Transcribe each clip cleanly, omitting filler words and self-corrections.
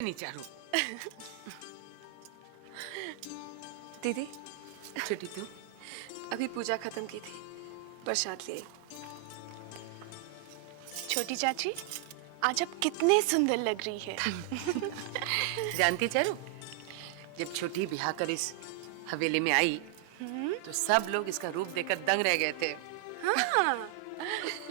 नहीं चारू। दीदी छोटी तू अभी पूजा खत्म की थी, प्रसाद लिए। छोटी चाची, आज आप कितने सुंदर लग रही है। जानती है चारू, जब छोटी ब्याह कर इस हवेली में आई तो सब लोग इसका रूप देखकर दंग रह गए थे। हाँ,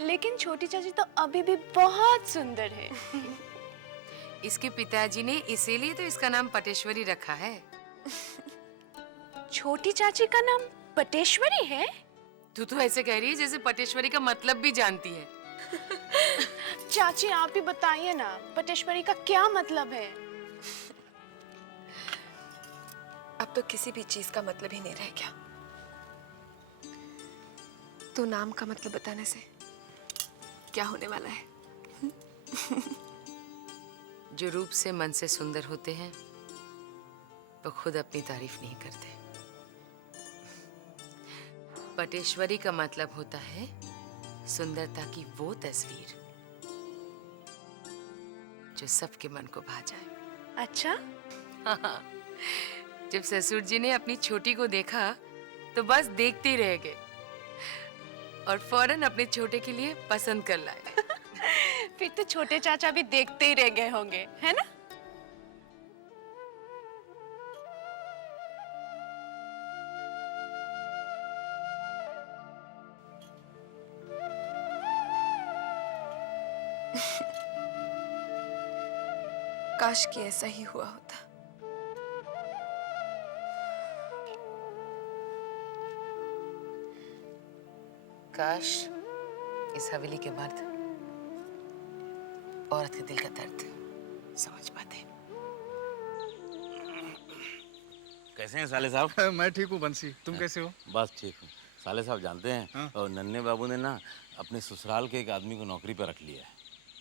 लेकिन छोटी चाची तो अभी भी बहुत सुंदर है। इसके पिताजी ने इसीलिए तो इसका नाम पटेश्वरी रखा है। छोटी चाची का नाम पटेश्वरी है? तू तो ऐसे कह रही है जैसे पटेश्वरी का मतलब भी जानती है। चाची आप ही बताइए ना, पटेश्वरी का क्या मतलब है? अब तो किसी भी चीज का मतलब ही नहीं रह गया। तो नाम का मतलब बताने से क्या होने वाला है? जो रूप से मन से सुंदर होते हैं वो खुद अपनी तारीफ नहीं करते। पटेश्वरी का मतलब होता है सुंदरता की वो तस्वीर जो सबके मन को भा जाए। अच्छा? हाँ, जब ससुर जी ने अपनी छोटी को देखा तो बस देखते ही रह गए और फौरन अपने छोटे के लिए पसंद कर लाए। फिर तो छोटे चाचा भी देखते ही रह गए होंगे, है ना? काश कि ऐसा ही हुआ होता। काश इस हवेली के मर्द औरत के दिल का दर्द समझ पाते। कैसे हैं साले साहब? मैं ठीक हूँ बंसी, तुम कैसे हो? बस ठीक हूँ। साले साहब जानते हैं, हाँ? और नन्हे बाबू ने ना अपने ससुराल के एक आदमी को नौकरी पर रख लिया है।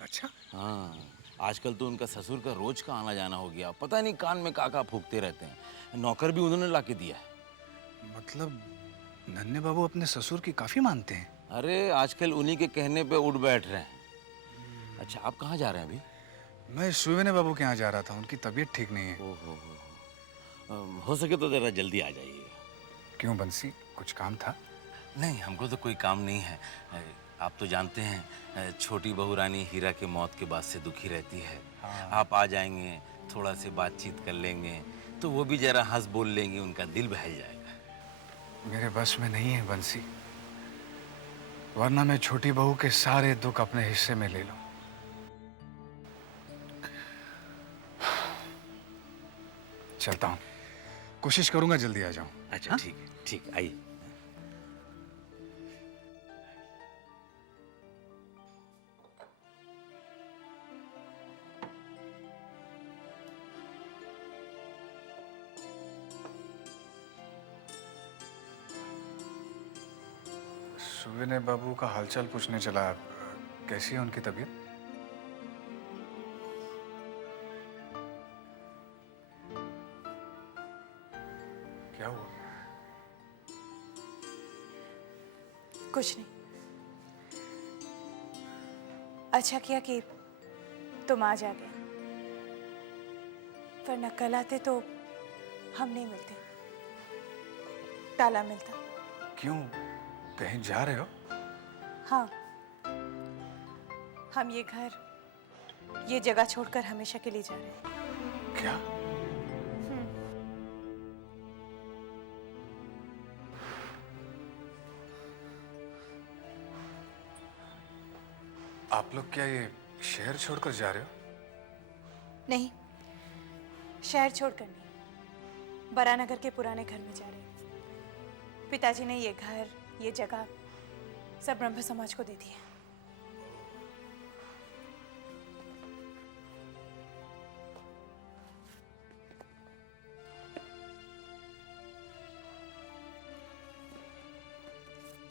अच्छा। हाँ, आजकल तो उनका ससुर का रोज का आना जाना हो गया। पता नहीं कान में काका फूकते रहते हैं। नौकर भी उन्होंने ला के दिया है। मतलब नन्हे बाबू अपने ससुर की काफी मानते हैं। अरे आजकल उन्हीं के कहने पे उठ बैठ रहे हैं। अच्छा, आप कहाँ जा रहे हैं अभी? मैं सुवेने बाबू के यहाँ जा रहा था, उनकी तबीयत ठीक नहीं है। हो सके तो जरा जल्दी आ जाइए। क्यों बंसी, कुछ काम था? नहीं, हमको तो कोई काम नहीं है। आप तो जानते हैं छोटी बहू रानी हीरा के मौत के बाद से दुखी रहती है। हाँ। आप आ जाएंगे, थोड़ा से बातचीत कर लेंगे तो वो भी जरा हंस बोल लेंगे, उनका दिल बहल जाएगा। मेरे बस में नहीं है बंसी, वरना मैं छोटी बहू के सारे दुख अपने हिस्से में ले लूं। चलता हूँ, कोशिश करूंगा जल्दी आ जाऊं। अच्छा, हाँ? ठीक है, ठीक, आइए। सुवेने बाबू का हालचाल पूछने चला, कैसी है उनकी तबीयत? क्या हुआ? कुछ नहीं। अच्छा किया कि तुम आज आ गए, वरना कल आते तो हम नहीं मिलते, ताला मिलता। क्यों, कहीं जा रहे हो? हाँ, हम ये घर, ये जगह छोड़कर हमेशा के लिए जा रहे हैं। क्या? आप लोग क्या ये शहर छोड़कर जा रहे हो? नहीं, शहर छोड़कर नहीं, बरानगर के पुराने घर में जा रहे हैं। पिताजी ने ये घर, ये जगह सब ब्रह्म समाज को दे दी है।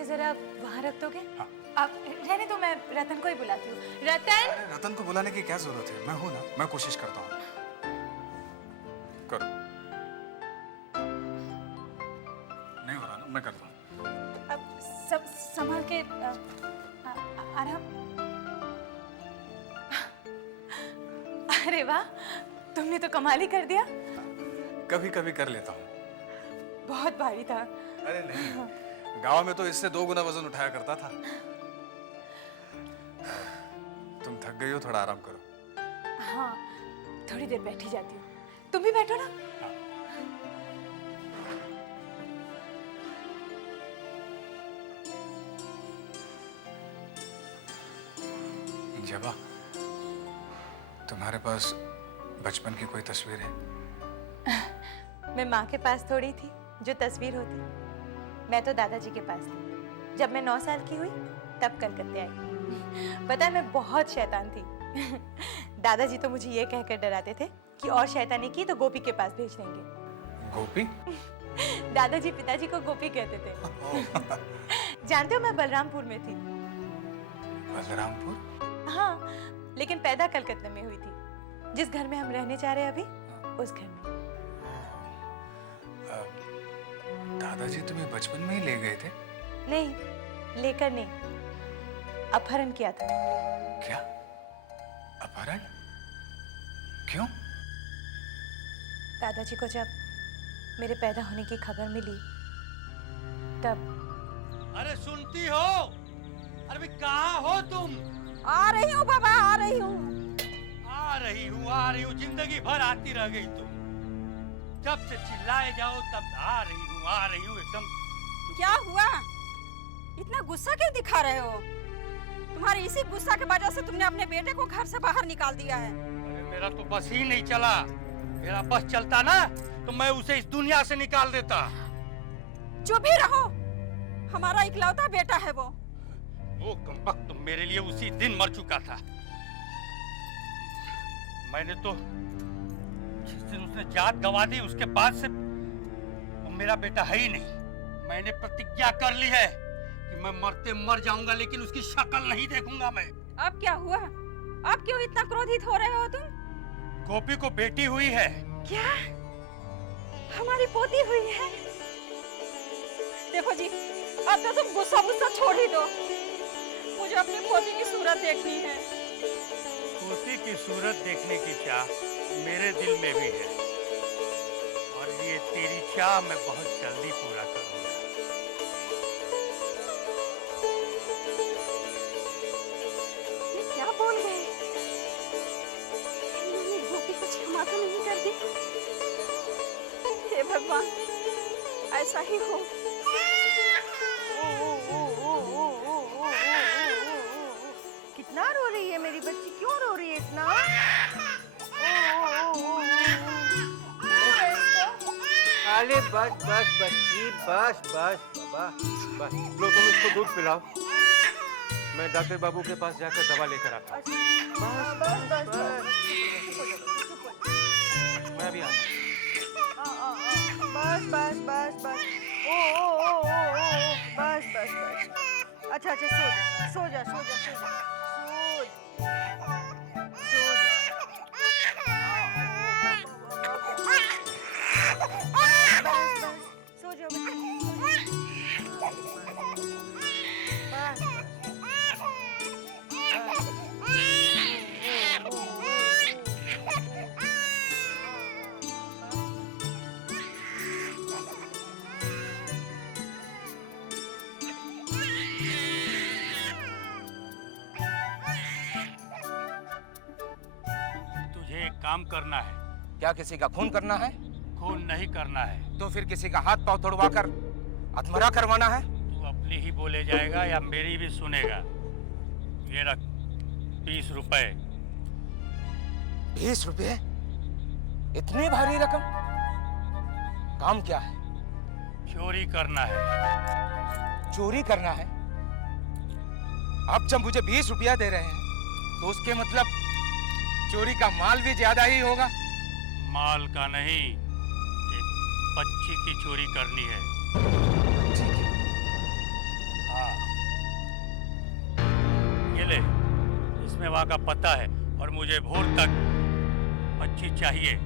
जरा वहां रख दोगे? हाँ। आप रहने दो, मैं रतन को ही बुलाती हूँ। रतन! अरे रतन को बुलाने की क्या जरूरत है, मैं हूं ना, मैं कोशिश करता हूँ। करो। नहीं हो रहा ना, मैं करता हूँ। अब सब संभाल के आराम। अरे वाह, तुमने तो कमाल ही कर दिया। कभी कभी कर लेता हूँ। बहुत भारी था। अरे नहीं, गांव में तो इससे 2 गुना वजन उठाया करता था। तुम थक गई हो, थोड़ा आराम करो। हाँ, थोड़ी देर बैठी जाती हूँ। तुम भी बैठो ना। जबा, तुम्हारे पास बचपन की कोई तस्वीर है? मैं माँ के पास थोड़ी थी जो तस्वीर होती। मैं तो दादाजी के पास थी। जब मैं 9 साल की हुई तब कलकत्ते आई। पता है मैं बहुत शैतान थी। दादाजी तो मुझे ये कहकर डराते थे कि और शैतानी की तो गोपी के पास भेज देंगे। गोपी? दादाजी पिताजी को गोपी कहते थे। जानते हो मैं बलरामपुर में थी। बलरामपुर? हाँ, लेकिन पैदा कलकत्ते में हुई थी। जिस घर में हम रहने जा रहे हैं अभी, उस घर में। दादाजी तुम्हें बचपन में ही ले गए थे? नहीं, लेकर नहीं, अपहरण किया था। क्या? अपहरण? क्यों? दादाजी को जब मेरे पैदा होने की खबर मिली तब। अरे सुनती हो? अरे भाई कहाँ हो तुम? आ रही हूँ बाबा, आ रही हूँ। आ रही हूँ, जिंदगी भर आती रह गई तुम। जब से चिल्लाए जाओ तब आ रही हूँ एकदम। क्या हुआ? इतना गुस्सा क्यों दिखा रहे हो? तुम्हारी इसी गुस्सा की वजह से तुमने अपने बेटे को घर से बाहर निकाल दिया है। अरे मेरा तो बस ही नहीं चला। मेरा बस चलता ना तो मैं उसे इस दुनिया से निकाल देता। चुप ही रहो, हमारा इकलौता बेटा है वो। कमबख्त तो मेरे लिए उसी दिन मर चुका था। मैंने तो जिस दिन उसने जात गंवा दी उसके बाद से वो मेरा बेटा है ही नहीं। मैंने प्रतिज्ञा कर ली है कि मैं मरते मर जाऊंगा लेकिन उसकी शक्ल नहीं देखूंगा मैं। अब क्या हुआ? अब क्यों इतना क्रोधित हो रहे हो तुम? गोपी को बेटी हुई है। क्या? हमारी पोती हुई है? देखो जी, अब तो तुम गुस्सा छोड़ ही दो। मुझे अपनी पोती की सूरत देखनी है। पोती की सूरत देखने की चाह मेरे दिल में भी है और ये तेरी चाह मैं बहुत जल्दी पूरा करूंगा। ये क्या बोल गए? इन्होंने गोपी को क्षमा तो नहीं कर दी? हे भगवान, ऐसा ही हो। कितना रो रही है मेरी बच्ची? क्यों रो रही है इतना? अरे बस बस बच्ची, बस बस बाबा, बस लो तुम इसको दूध पिलाओ। मैं डॉक्टर बाबू के पास जाकर दवा लेकर आता हूँ। बस बस बस मैं अभी आता हूँ। बस बस बस बस ओ बस बस बस। अच्छा सो जा सो जा सो जा सो जा सो जा तुझे एक काम करना है। क्या किसी का खून करना है? खून नहीं करना है। तो फिर किसी का हाथ पांव तोड़वा कर अधमरा करवाना है? तू अपनी ही बोले जाएगा या मेरी भी सुनेगा? ये रख 20 रुपए। 20 रुपये? इतनी भारी रकम? काम क्या है? चोरी करना है। चोरी करना है? आप जब मुझे 20 रुपया दे रहे हैं तो उसके मतलब चोरी का माल भी ज्यादा ही होगा। माल का नहीं, एक बच्ची की चोरी करनी है। हाँ, ये ले, इसमें वहाँ का पता है और मुझे भोर तक बच्ची चाहिए।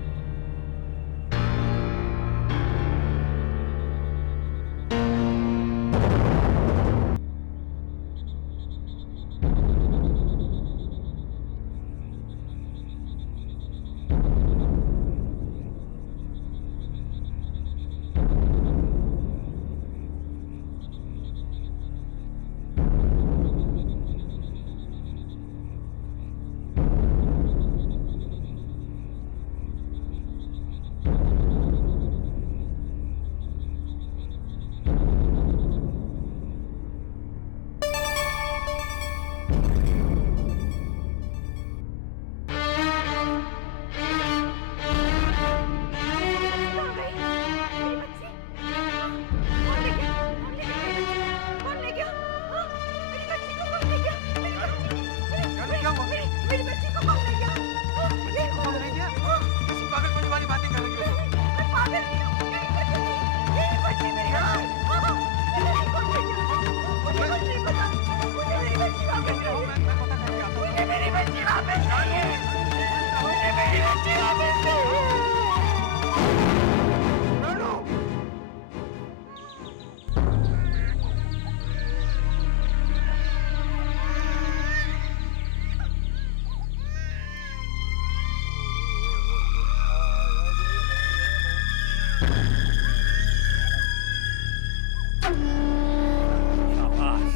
शाबाश,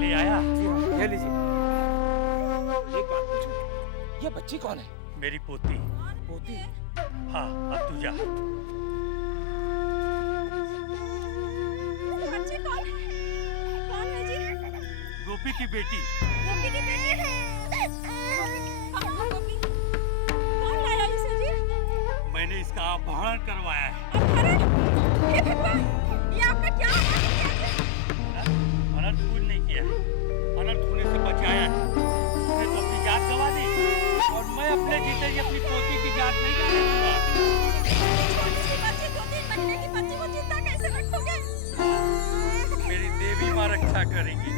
ले आया। ये लीजिए। एक बात पूछूं, ये बच्ची कौन है? मेरी पोती। पोती? हाँ, अब तू जा। बच्ची कौन है? कौन है जी? गोपी की बेटी। गोपी की बेटी है। कहाँ गोपी? कौन लाया इसे जी? मैंने इसका अपहरण करवाया है। अपहरण? हे भगवान, ये आपने क्या अपहरण किया जी? अनर्थ कुछ नहीं किया है, अनर्थ होने से बचाया है। उसने तो अपनी जान गंवा दी और मैं अपने जीते ही अपनी पोती की जान नहीं गंवा दूंगा। छोटी सी बच्ची 2-3 महीने की बच्ची को जिंदा कैसे रखोगे? मेरी देवी माँ रक्षा करेंगी।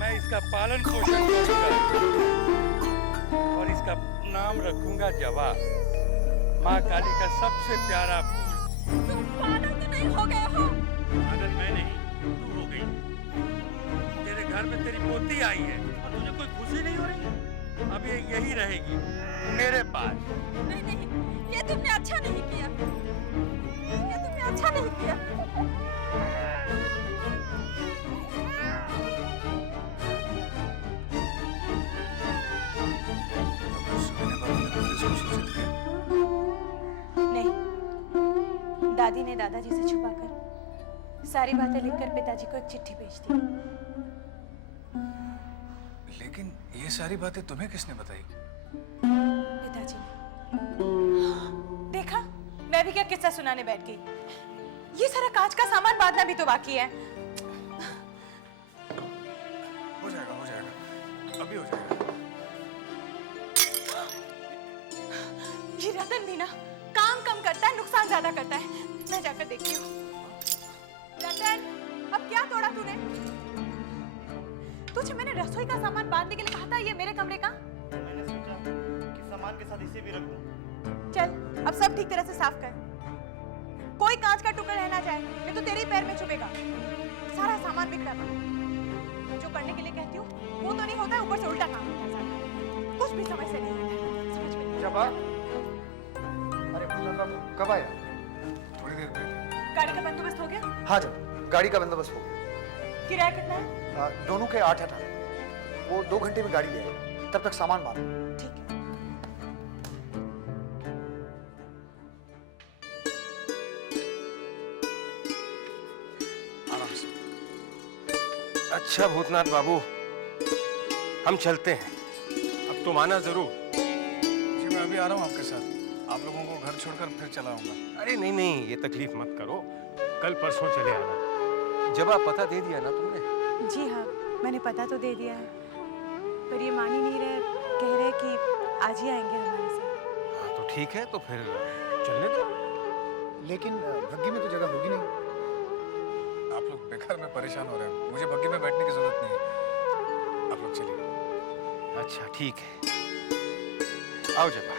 मैं इसका पालन पोषण करूंगा और इसका नाम रखूंगा जवाब, माँ काली का सबसे प्यारा फूल। तुम पागल तो नहीं हो गए हो? पागल मैं नहीं, तू हो गई। तेरे घर में तेरी पोती आई है और तुझे कोई खुशी नहीं हो रही? अब ये यही रहेगी मेरे पास। नहीं नहीं, ये तुमने अच्छा नहीं किया। ये तुमने अच्छा नहीं किया। नहीं, दादी ने दादाजी से छुपाकर सारी बातें लिखकर पिताजी को एक चिट्ठी भेज दी। लेकिन ये सारी बातें तुम्हें किसने बताई? पिताजी ने। देखा, मैं भी क्या किस्सा सुनाने बैठ गई। ये सारा कांच का सामान बांधना भी तो बाकी है। हो जाएगा, अभी हो जाएगा। ये रतन भी ना काम कम करता है, नुकसान ज्यादा करता है। मैं जाकर देखती हूँ। रतन, अब क्या तोड़ा तूने? तुझे मैंने रसोई का सामान बांधने के लिए कहा था, ये मेरे कमरे का। मैंने सोचा कि सामान के साथ इसे भी रख दूं। चल, अब सब ठीक तरह से साफ कर। कोई कांच का टुकड़ा रह ना जाए, नहीं तो तेरे ही पैर में चुभेगा। सारा सामान बिखरा पड़ा। जो करने के लिए कहती हूँ वो तो नहीं होता है, ऊपर से उल्टा काम होता है सारा। कुछ भी समझ से नहीं आता है। समझ में नहीं जबा, अरे मतलब कब आया? थोड़ी देर पहले। गाड़ी का बंदोबस्त हो गया? हाँ जब गाड़ी का बंदोबस्त हो गया। किराया कितना है? दोनों के 8-8 आने। वो 2 घंटे में गाड़ी ले आएगा, तब तक सामान बांध। ठीक है। आराम से। अच्छा भूतनाथ बाबू, हम चलते हैं। अब तुम आना जरूर। जी मैं अभी आ रहा हूँ आपके साथ। आप लोगों को घर छोड़कर फिर चला आऊंगा। अरे नहीं नहीं, ये तकलीफ मत करो, कल परसों चले आना। जब आप पता दे दिया ना तुमने? जी हाँ, मैंने पता तो दे दिया है, पर ये मान ही नहीं रहे, कह रहे कि आज ही आएंगे हमारे साथ। हाँ तो ठीक है, तो फिर चलने दो। लेकिन भग्गी में तो जगह होगी नहीं। आप लोग बेकार में परेशान हो रहे हैं, मुझे बग्गी में बैठने की जरूरत नहीं है। आप लोग चलिए। अच्छा ठीक है, आओ जबा।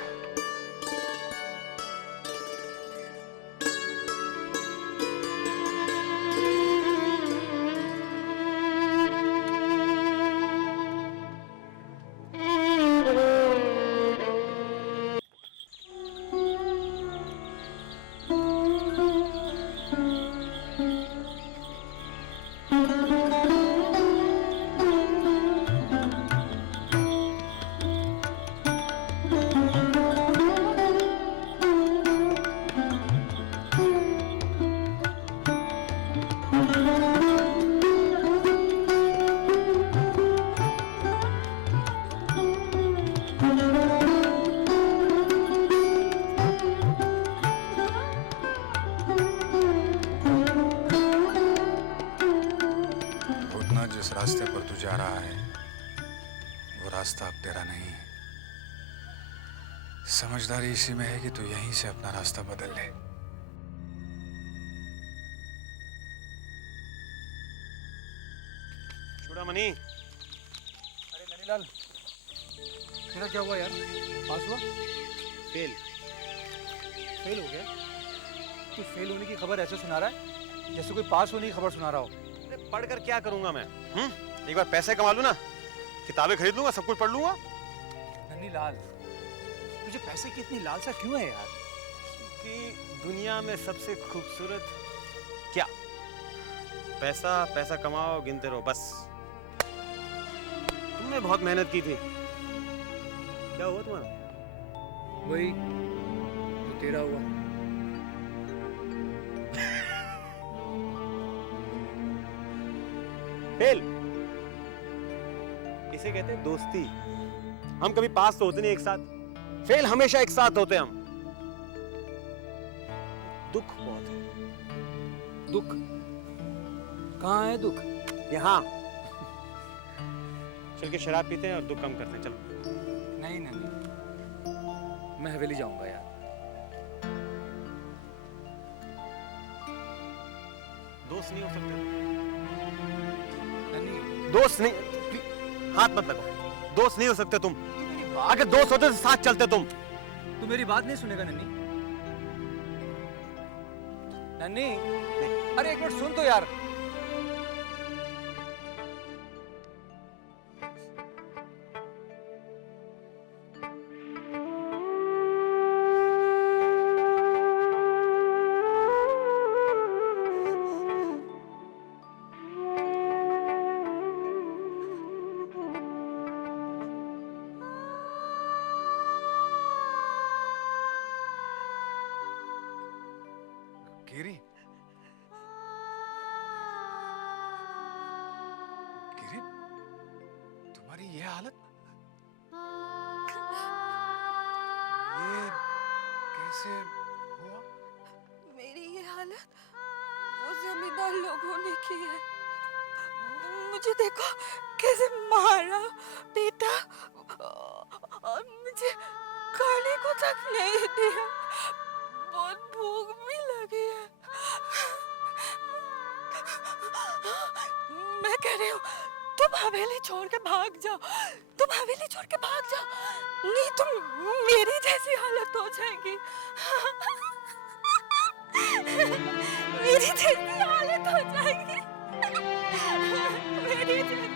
जिस रास्ते पर तू जा रहा है वो रास्ता अब तेरा नहीं है। समझदारी इसी में है कि तू यहीं से अपना रास्ता बदल ले। चूड़ामणि, अरे ननीलाल, तेरा क्या हुआ यार? पास हुआ? फेल फेल हो गया? तू फेल होने की खबर ऐसे सुना रहा है जैसे कोई पास होने की खबर सुना रहा हो। पढ़कर क्या करूंगा मैं? एक बार पैसे कमा लूं ना, किताबें खरीद लूंगा, सब कुछ पढ़ लूंगा। ननीलाल, तुझे पैसे की इतनी लालसा क्यों है यार? कि दुनिया में सबसे खूबसूरत क्या? पैसा, पैसा कमाओ, गिनते रहो बस। तुमने बहुत मेहनत की थी, क्या हुआ तुम्हारा? वही जो तेरा हुआ। फेल, इसे कहते हैं दोस्ती। हम कभी पास तो होते नहीं एक साथ, फेल हमेशा एक साथ होते हम। दुख बहुत है। दुख? कहाँ है दुख? यहाँ। चल के शराब पीते हैं और दुख कम करते हैं, चलो। नहीं नहीं, मैं हवेली जाऊंगा यार। दोस्त नहीं हो सकते? नहीं, दोस्त नहीं, हाथ मत लगाओ। दोस्त नहीं हो सकते तुम। अगर दोस्त होते तो साथ चलते तुम। तू मेरी बात नहीं सुनेगा नन्ही? नन्ही, अरे एक मिनट सुन तो यार। गिरी, गिरी, तुम्हारी ये हालत, ये कैसे हुआ? मेरी ये हालत वो जमींदार लोगों ने की है। मुझे देखो कैसे मारा, पीटा और मुझे खाने को तक नहीं दिया। बहुत भूख भी लगी है। मैं कह रही हूँ तुम हवेली छोड़ के भाग जाओ, तुम हवेली छोड़ के भाग जाओ, नहीं तुम मेरी जैसी हालत हो जाएगी। मेरी जैसी हालत हो जाएगी। मेरी जैसी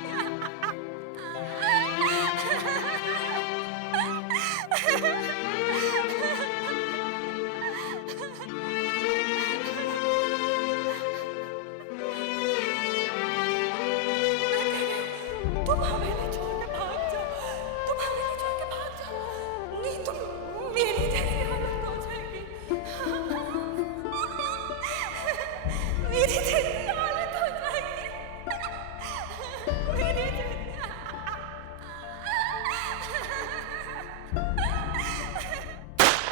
तुम हवेली छोड़